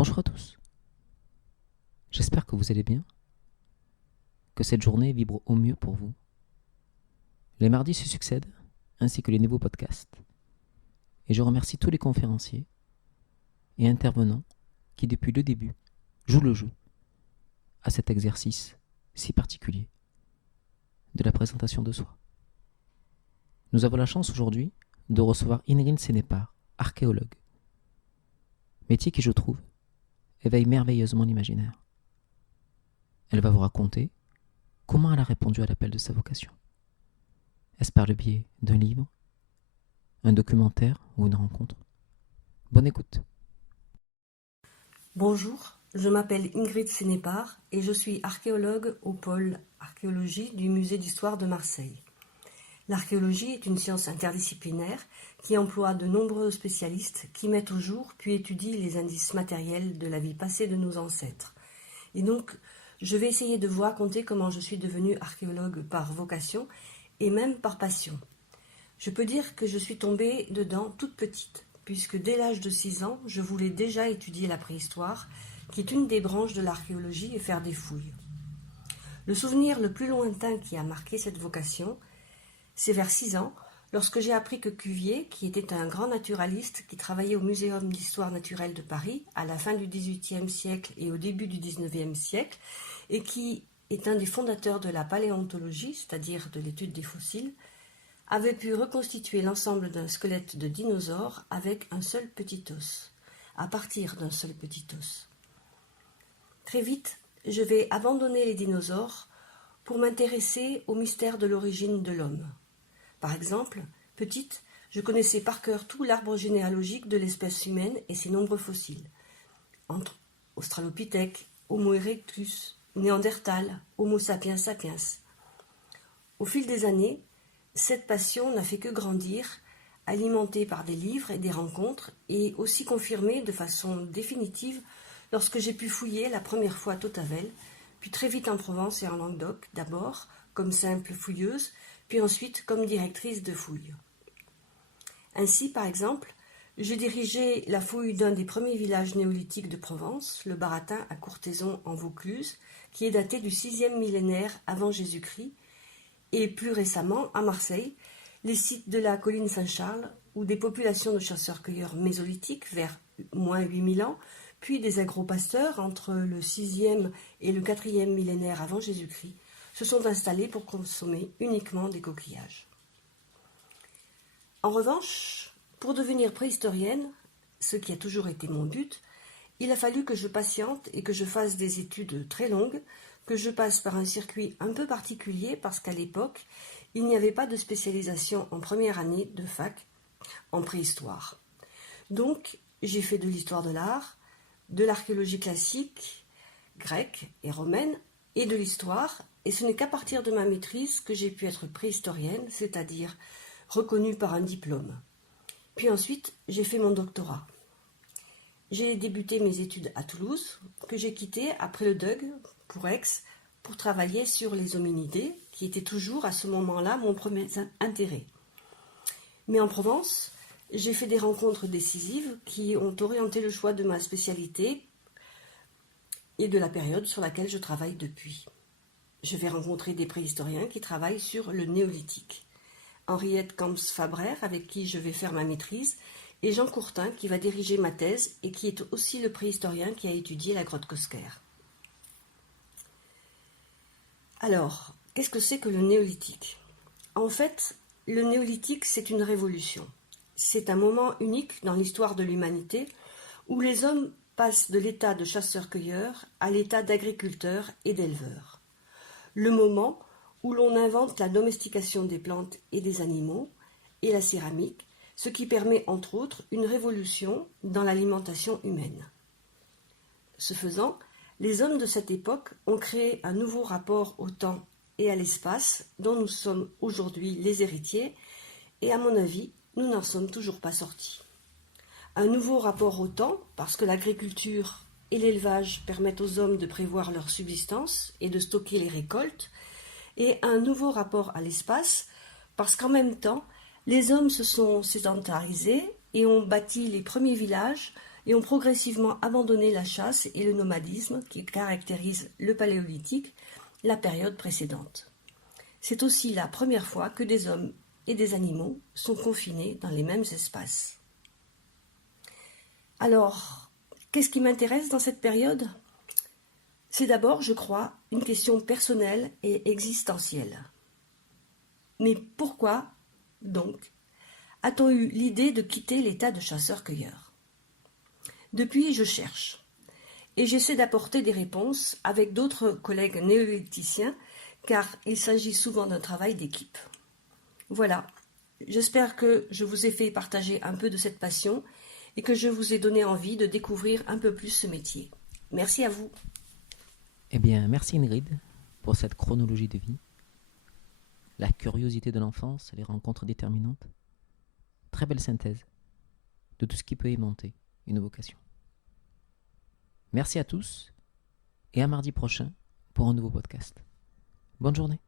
Bonjour à tous, j'espère que vous allez bien, que cette journée vibre au mieux pour vous. Les mardis se succèdent, ainsi que les nouveaux podcasts, et je remercie tous les conférenciers et intervenants qui depuis le début jouent le jeu à cet exercice si particulier de la présentation de soi. Nous avons la chance aujourd'hui de recevoir Ingrid Sénépard, archéologue, métier qui, je trouve, éveille merveilleusement l'imaginaire. Elle va vous raconter comment elle a répondu à l'appel de sa vocation. Est-ce par le biais d'un livre, un documentaire ou une rencontre? Bonne écoute. Bonjour, je m'appelle Ingrid Sénépard et je suis archéologue au pôle archéologie du Musée d'Histoire de Marseille. L'archéologie est une science interdisciplinaire qui emploie de nombreux spécialistes qui mettent au jour puis étudient les indices matériels de la vie passée de nos ancêtres. Et donc, je vais essayer de vous raconter comment je suis devenue archéologue par vocation et même par passion. Je peux dire que je suis tombée dedans toute petite, puisque dès l'âge de 6 ans, je voulais déjà étudier la préhistoire, qui est une des branches de l'archéologie, et faire des fouilles. Le souvenir le plus lointain qui a marqué cette vocation, c'est vers 6 ans, lorsque j'ai appris que Cuvier, qui était un grand naturaliste qui travaillait au Muséum d'histoire naturelle de Paris à la fin du XVIIIe siècle et au début du XIXe siècle, et qui est un des fondateurs de la paléontologie, c'est-à-dire de l'étude des fossiles, avait pu reconstituer l'ensemble d'un squelette de dinosaure avec un seul petit os, à partir d'un seul petit os. Très vite, je vais abandonner les dinosaures pour m'intéresser au mystère de l'origine de l'homme. Par exemple, petite, je connaissais par cœur tout l'arbre généalogique de l'espèce humaine et ses nombreux fossiles, entre Australopithèque, Homo erectus, Néandertal, Homo sapiens sapiens. Au fil des années, cette passion n'a fait que grandir, alimentée par des livres et des rencontres, et aussi confirmée de façon définitive lorsque j'ai pu fouiller la première fois à Tautavel, puis très vite en Provence et en Languedoc, d'abord comme simple fouilleuse, puis ensuite comme directrice de fouilles. Ainsi, par exemple, j'ai dirigé la fouille d'un des premiers villages néolithiques de Provence, le Baratin à Courthézon en Vaucluse, qui est daté du 6e millénaire avant Jésus-Christ, et plus récemment, à Marseille, les sites de la colline Saint-Charles, où des populations de chasseurs-cueilleurs mésolithiques vers moins 8000 ans, puis des agropasteurs entre le 6e et le 4e millénaire avant Jésus-Christ, se sont installés pour consommer uniquement des coquillages. En revanche, pour devenir préhistorienne, ce qui a toujours été mon but, il a fallu que je patiente et que je fasse des études très longues, que je passe par un circuit un peu particulier parce qu'à l'époque, il n'y avait pas de spécialisation en première année de fac en préhistoire. Donc, j'ai fait de l'histoire de l'art, de l'archéologie classique, grecque et romaine, et de l'histoire, et ce n'est qu'à partir de ma maîtrise que j'ai pu être préhistorienne, c'est-à-dire reconnue par un diplôme. Puis ensuite, j'ai fait mon doctorat. J'ai débuté mes études à Toulouse, que j'ai quitté après le DUG pour Aix, pour travailler sur les hominidés, qui était toujours à ce moment-là mon premier intérêt. Mais en Provence, j'ai fait des rencontres décisives qui ont orienté le choix de ma spécialité et de la période sur laquelle je travaille depuis. Je vais rencontrer des préhistoriens qui travaillent sur le néolithique. Henriette Camps-Fabrer, avec qui je vais faire ma maîtrise, et Jean Courtin, qui va diriger ma thèse et qui est aussi le préhistorien qui a étudié la grotte Cosquer. Alors, qu'est-ce que c'est que le néolithique? En fait, le néolithique, c'est une révolution. C'est un moment unique dans l'histoire de l'humanité où les hommes passent de l'état de chasseurs-cueilleurs à l'état d'agriculteurs et d'éleveurs. Le moment où l'on invente la domestication des plantes et des animaux et la céramique, ce qui permet entre autres une révolution dans l'alimentation humaine. Ce faisant, les hommes de cette époque ont créé un nouveau rapport au temps et à l'espace dont nous sommes aujourd'hui les héritiers, et à mon avis, nous n'en sommes toujours pas sortis. Un nouveau rapport au temps, parce que l'agriculture et l'élevage permettent aux hommes de prévoir leur subsistance et de stocker les récoltes, et un nouveau rapport à l'espace, parce qu'en même temps, les hommes se sont sédentarisés et ont bâti les premiers villages et ont progressivement abandonné la chasse et le nomadisme qui caractérisent le Paléolithique, la période précédente. C'est aussi la première fois que des hommes et des animaux sont confinés dans les mêmes espaces. Alors, qu'est-ce qui m'intéresse dans cette période ? C'est d'abord, je crois, une question personnelle et existentielle. Mais pourquoi, donc, a-t-on eu l'idée de quitter l'état de chasseur-cueilleur ? Depuis, je cherche, et j'essaie d'apporter des réponses avec d'autres collègues néolithiciens, car il s'agit souvent d'un travail d'équipe. Voilà, j'espère que je vous ai fait partager un peu de cette passion et que je vous ai donné envie de découvrir un peu plus ce métier. Merci à vous. Eh bien, merci Ingrid pour cette chronologie de vie. La curiosité de l'enfance, les rencontres déterminantes. Très belle synthèse de tout ce qui peut aimanter une vocation. Merci à tous et à mardi prochain pour un nouveau podcast. Bonne journée.